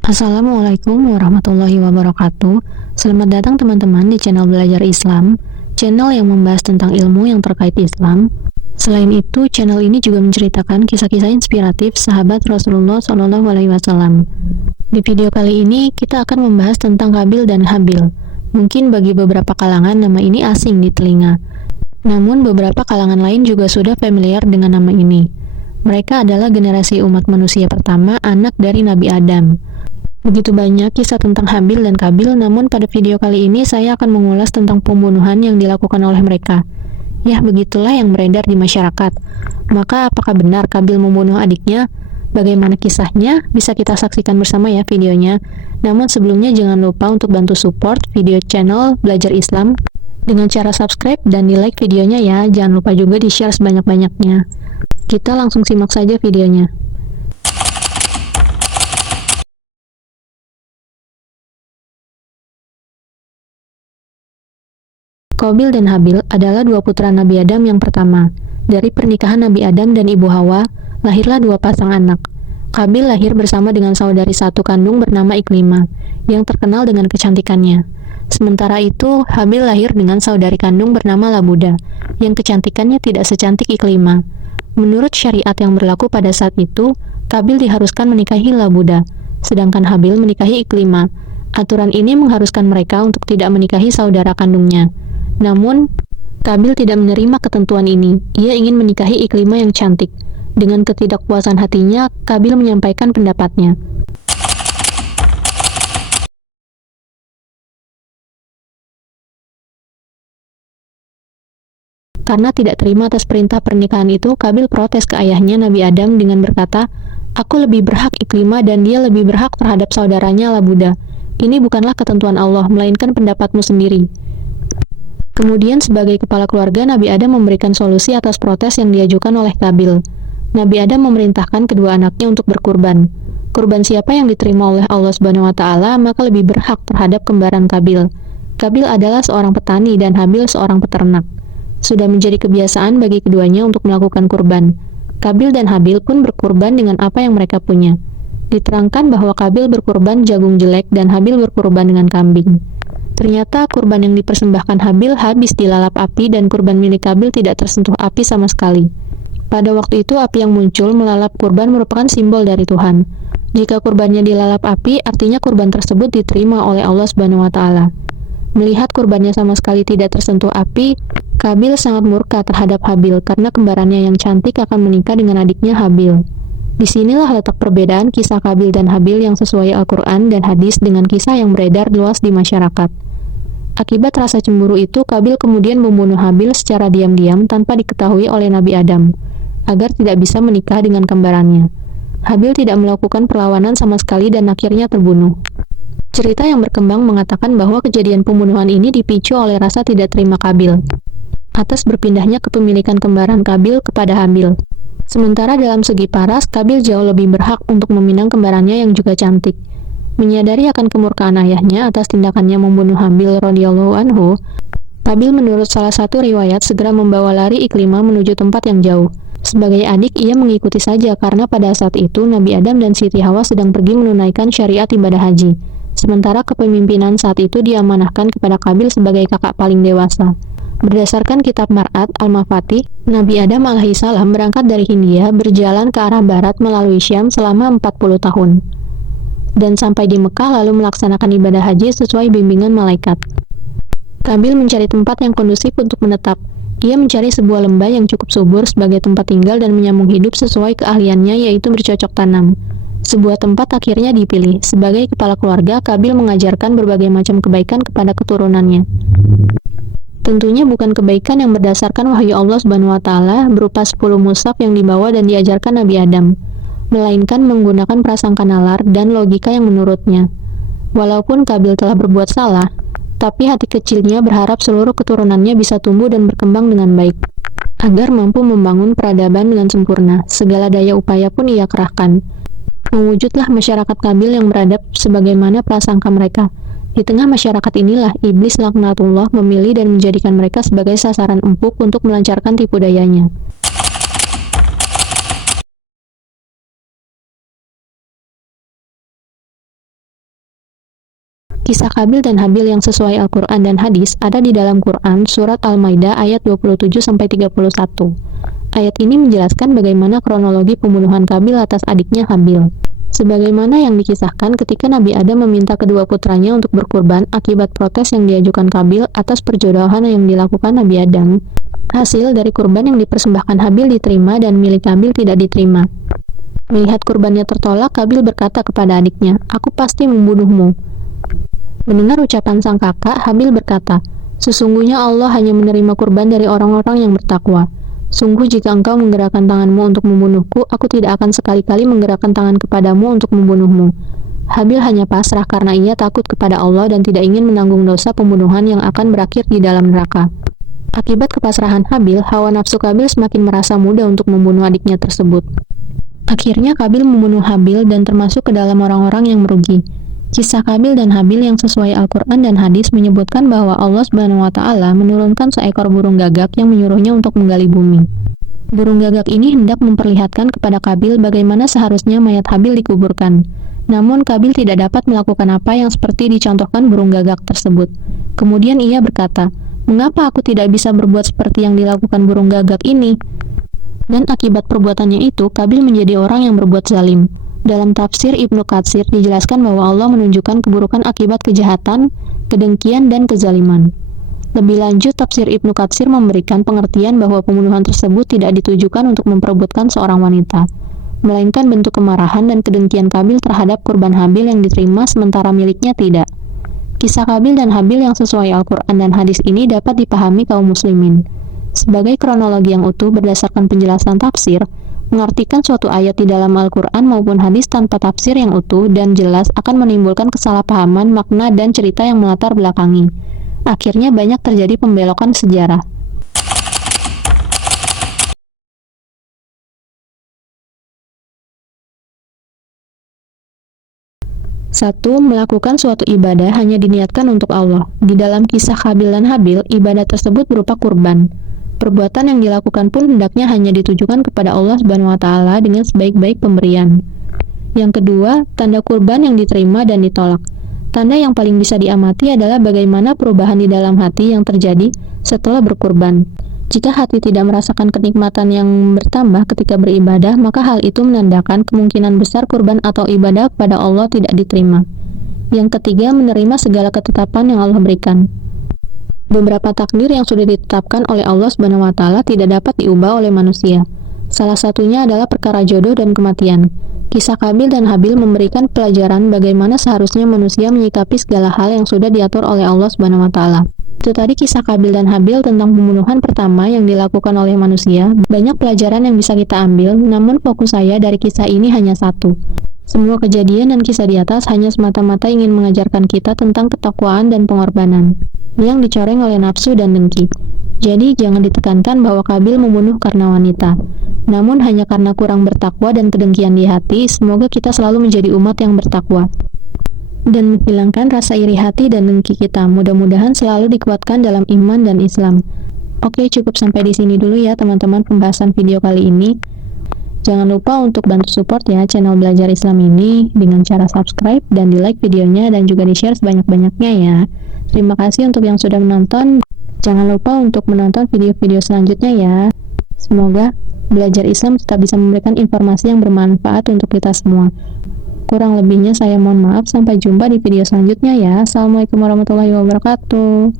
Assalamualaikum warahmatullahi wabarakatuh. Selamat datang teman-teman di channel Belajar Islam, channel yang membahas tentang ilmu yang terkait Islam. Selain itu, channel ini juga menceritakan kisah-kisah inspiratif sahabat Rasulullah SAW. Di video kali ini, kita akan membahas tentang Qabil dan Habil. Mungkin bagi beberapa kalangan nama ini asing di telinga. Namun beberapa kalangan lain juga sudah familiar dengan nama ini. Mereka adalah generasi umat manusia pertama, anak dari Nabi Adam. Begitu banyak kisah tentang Habil dan Qabil, namun pada video kali ini saya akan mengulas tentang pembunuhan yang dilakukan oleh mereka. Ya, begitulah yang beredar di masyarakat. Maka apakah benar Qabil membunuh adiknya? Bagaimana kisahnya? Bisa kita saksikan bersama ya videonya. Namun sebelumnya jangan lupa untuk bantu support video channel Belajar Islam dengan cara subscribe dan di like videonya ya. Jangan lupa juga di share sebanyak-banyaknya. Kita langsung simak saja videonya. Qabil dan Habil adalah dua putra Nabi Adam yang pertama. Dari pernikahan Nabi Adam dan Ibu Hawa, lahirlah dua pasang anak. Qabil lahir bersama dengan saudari satu kandung bernama Iklimah, yang terkenal dengan kecantikannya. Sementara itu, Habil lahir dengan saudari kandung bernama Labuda, yang kecantikannya tidak secantik Iklimah. Menurut syariat yang berlaku pada saat itu, Qabil diharuskan menikahi Labuda, sedangkan Habil menikahi Iklimah. Aturan ini mengharuskan mereka untuk tidak menikahi saudara kandungnya. Namun, Qabil tidak menerima ketentuan ini. Ia ingin menikahi Iklimah yang cantik. Dengan ketidakpuasan hatinya, Qabil menyampaikan pendapatnya. Karena tidak terima atas perintah pernikahan itu, Qabil protes ke ayahnya Nabi Adam dengan berkata, "Aku lebih berhak Iklimah dan dia lebih berhak terhadap saudaranya Labuda. Ini bukanlah ketentuan Allah, melainkan pendapatmu sendiri." Kemudian sebagai kepala keluarga, Nabi Adam memberikan solusi atas protes yang diajukan oleh Qabil. Nabi Adam memerintahkan kedua anaknya untuk berkurban. Kurban siapa yang diterima oleh Allah Subhanahu wa taala, maka lebih berhak terhadap kembaran Qabil. Qabil adalah seorang petani dan Habil seorang peternak. Sudah menjadi kebiasaan bagi keduanya untuk melakukan kurban. Qabil dan Habil pun berkurban dengan apa yang mereka punya. Diterangkan bahwa Qabil berkurban jagung jelek dan Habil berkurban dengan kambing. Ternyata kurban yang dipersembahkan Habil habis dilalap api dan kurban milik Qabil tidak tersentuh api sama sekali. Pada waktu itu api yang muncul melalap kurban merupakan simbol dari Tuhan. Jika kurbannya dilalap api, artinya kurban tersebut diterima oleh Allah Subhanahu wa taala. Melihat kurbannya sama sekali tidak tersentuh api, Qabil sangat murka terhadap Habil karena kembarannya yang cantik akan menikah dengan adiknya Habil. Disinilah letak perbedaan kisah Qabil dan Habil yang sesuai Al-Quran dan hadis dengan kisah yang beredar luas di masyarakat. Akibat rasa cemburu itu, Qabil kemudian membunuh Habil secara diam-diam tanpa diketahui oleh Nabi Adam, agar tidak bisa menikah dengan kembarannya. Habil tidak melakukan perlawanan sama sekali dan akhirnya terbunuh. Cerita yang berkembang mengatakan bahwa kejadian pembunuhan ini dipicu oleh rasa tidak terima Qabil atas berpindahnya kepemilikan kembaran Qabil kepada Habil. Sementara dalam segi paras, Qabil jauh lebih berhak untuk meminang kembarannya yang juga cantik. Menyadari akan kemurkaan ayahnya atas tindakannya membunuh Habil radhiyallahu anhu, Qabil menurut salah satu riwayat segera membawa lari Iklimah menuju tempat yang jauh. Sebagai adik, ia mengikuti saja karena pada saat itu Nabi Adam dan Siti Hawa sedang pergi menunaikan syariat ibadah haji. Sementara kepemimpinan saat itu diamanahkan kepada Qabil sebagai kakak paling dewasa. Berdasarkan kitab Mar'at Al-Mafatih, Nabi Adam alaihissalam berangkat dari Hindia berjalan ke arah barat melalui Syam selama 40 tahun. Dan sampai di Mekah lalu melaksanakan ibadah haji sesuai bimbingan malaikat. Qabil mencari tempat yang kondusif untuk menetap. Ia mencari sebuah lembah yang cukup subur sebagai tempat tinggal dan menyambung hidup sesuai keahliannya, yaitu bercocok tanam. Sebuah tempat akhirnya dipilih. Sebagai kepala keluarga, Qabil mengajarkan berbagai macam kebaikan kepada keturunannya. Tentunya bukan kebaikan yang berdasarkan wahyu Allah Subhanahu wa taala berupa 10 mushaf yang dibawa dan diajarkan Nabi Adam, melainkan menggunakan prasangka nalar dan logika yang menurutnya. Walaupun Qabil telah berbuat salah, tapi hati kecilnya berharap seluruh keturunannya bisa tumbuh dan berkembang dengan baik, agar mampu membangun peradaban dengan sempurna. Segala daya upaya pun ia kerahkan. Mewujudlah masyarakat Qabil yang beradab sebagaimana prasangka mereka. Di tengah masyarakat inilah iblis laknatullah memilih dan menjadikan mereka sebagai sasaran empuk untuk melancarkan tipu dayanya. Kisah Qabil dan Habil yang sesuai Al-Quran dan hadis ada di dalam Quran surat Al-Maidah ayat 27-31. Ayat ini menjelaskan bagaimana kronologi pembunuhan Qabil atas adiknya Habil. Sebagaimana yang dikisahkan ketika Nabi Adam meminta kedua putranya untuk berkurban akibat protes yang diajukan Qabil atas perjodohan yang dilakukan Nabi Adam. Hasil dari kurban yang dipersembahkan Habil diterima dan milik Qabil tidak diterima. Melihat kurbannya tertolak, Qabil berkata kepada adiknya, "Aku pasti membunuhmu." Mendengar ucapan sang kakak, Habil berkata, "Sesungguhnya Allah hanya menerima kurban dari orang-orang yang bertakwa. Sungguh jika engkau menggerakkan tanganmu untuk membunuhku, aku tidak akan sekali-kali menggerakkan tangan kepadamu untuk membunuhmu." Habil hanya pasrah karena ia takut kepada Allah dan tidak ingin menanggung dosa pembunuhan yang akan berakhir di dalam neraka. Akibat kepasrahan Habil, hawa nafsu Qabil semakin merasa mudah untuk membunuh adiknya tersebut. Akhirnya Qabil membunuh Habil dan termasuk ke dalam orang-orang yang merugi. Kisah Qabil dan Habil yang sesuai Al-Quran dan hadis menyebutkan bahwa Allah Subhanahu wa Ta'ala menurunkan seekor burung gagak yang menyuruhnya untuk menggali bumi. Burung gagak ini hendak memperlihatkan kepada Qabil bagaimana seharusnya mayat Habil dikuburkan. Namun Qabil tidak dapat melakukan apa yang seperti dicontohkan burung gagak tersebut. Kemudian ia berkata, "Mengapa aku tidak bisa berbuat seperti yang dilakukan burung gagak ini?" Dan akibat perbuatannya itu, Qabil menjadi orang yang berbuat zalim. Dalam tafsir Ibnu Katsir dijelaskan bahwa Allah menunjukkan keburukan akibat kejahatan, kedengkian, dan kezaliman. Lebih lanjut, tafsir Ibnu Katsir memberikan pengertian bahwa pembunuhan tersebut tidak ditujukan untuk memperebutkan seorang wanita, melainkan bentuk kemarahan dan kedengkian Qabil terhadap kurban Habil yang diterima sementara miliknya tidak. Kisah Qabil dan Habil yang sesuai Al-Quran dan hadis ini dapat dipahami kaum muslimin. Sebagai kronologi yang utuh berdasarkan penjelasan tafsir, mengartikan suatu ayat di dalam Al-Quran maupun hadis tanpa tafsir yang utuh dan jelas akan menimbulkan kesalahpahaman makna dan cerita yang melatar belakangi. Akhirnya banyak terjadi pembelokan sejarah. Satu, melakukan suatu ibadah hanya diniatkan untuk Allah. Di dalam kisah Qabil dan Habil, ibadah tersebut berupa kurban. Perbuatan yang dilakukan pun hendaknya hanya ditujukan kepada Allah Subhanahu wa Ta'ala dengan sebaik-baik pemberian. Yang kedua, tanda kurban yang diterima dan ditolak. Tanda yang paling bisa diamati adalah bagaimana perubahan di dalam hati yang terjadi setelah berkurban. Jika hati tidak merasakan kenikmatan yang bertambah ketika beribadah, maka hal itu menandakan kemungkinan besar kurban atau ibadah kepada Allah tidak diterima. Yang ketiga, menerima segala ketetapan yang Allah berikan. Beberapa takdir yang sudah ditetapkan oleh Allah Subhanahu wa Ta'ala tidak dapat diubah oleh manusia. Salah satunya adalah perkara jodoh dan kematian. Kisah Qabil dan Habil memberikan pelajaran bagaimana seharusnya manusia menyikapi segala hal yang sudah diatur oleh Allah Subhanahu wa Ta'ala. Itu tadi kisah Qabil dan Habil tentang pembunuhan pertama yang dilakukan oleh manusia. Banyak pelajaran yang bisa kita ambil, namun fokus saya dari kisah ini hanya satu. Semua kejadian dan kisah di atas hanya semata-mata ingin mengajarkan kita tentang ketakwaan dan pengorbanan yang dicoreng oleh nafsu dan dengki. Jadi jangan ditekankan bahwa Qabil membunuh karena wanita, namun hanya karena kurang bertakwa dan kedengkian di hati. Semoga kita selalu menjadi umat yang bertakwa dan menghilangkan rasa iri hati dan dengki kita. Mudah-mudahan selalu dikuatkan dalam iman dan Islam. Oke, cukup sampai di sini dulu ya teman-teman pembahasan video kali ini. Jangan lupa untuk bantu support ya channel Belajar Islam ini dengan cara subscribe dan di-like videonya dan juga di-share sebanyak-banyaknya ya. Terima kasih untuk yang sudah menonton. Jangan lupa untuk menonton video-video selanjutnya ya. Semoga Belajar Islam tetap bisa memberikan informasi yang bermanfaat untuk kita semua. Kurang lebihnya saya mohon maaf. Sampai jumpa di video selanjutnya ya. Assalamualaikum warahmatullahi wabarakatuh.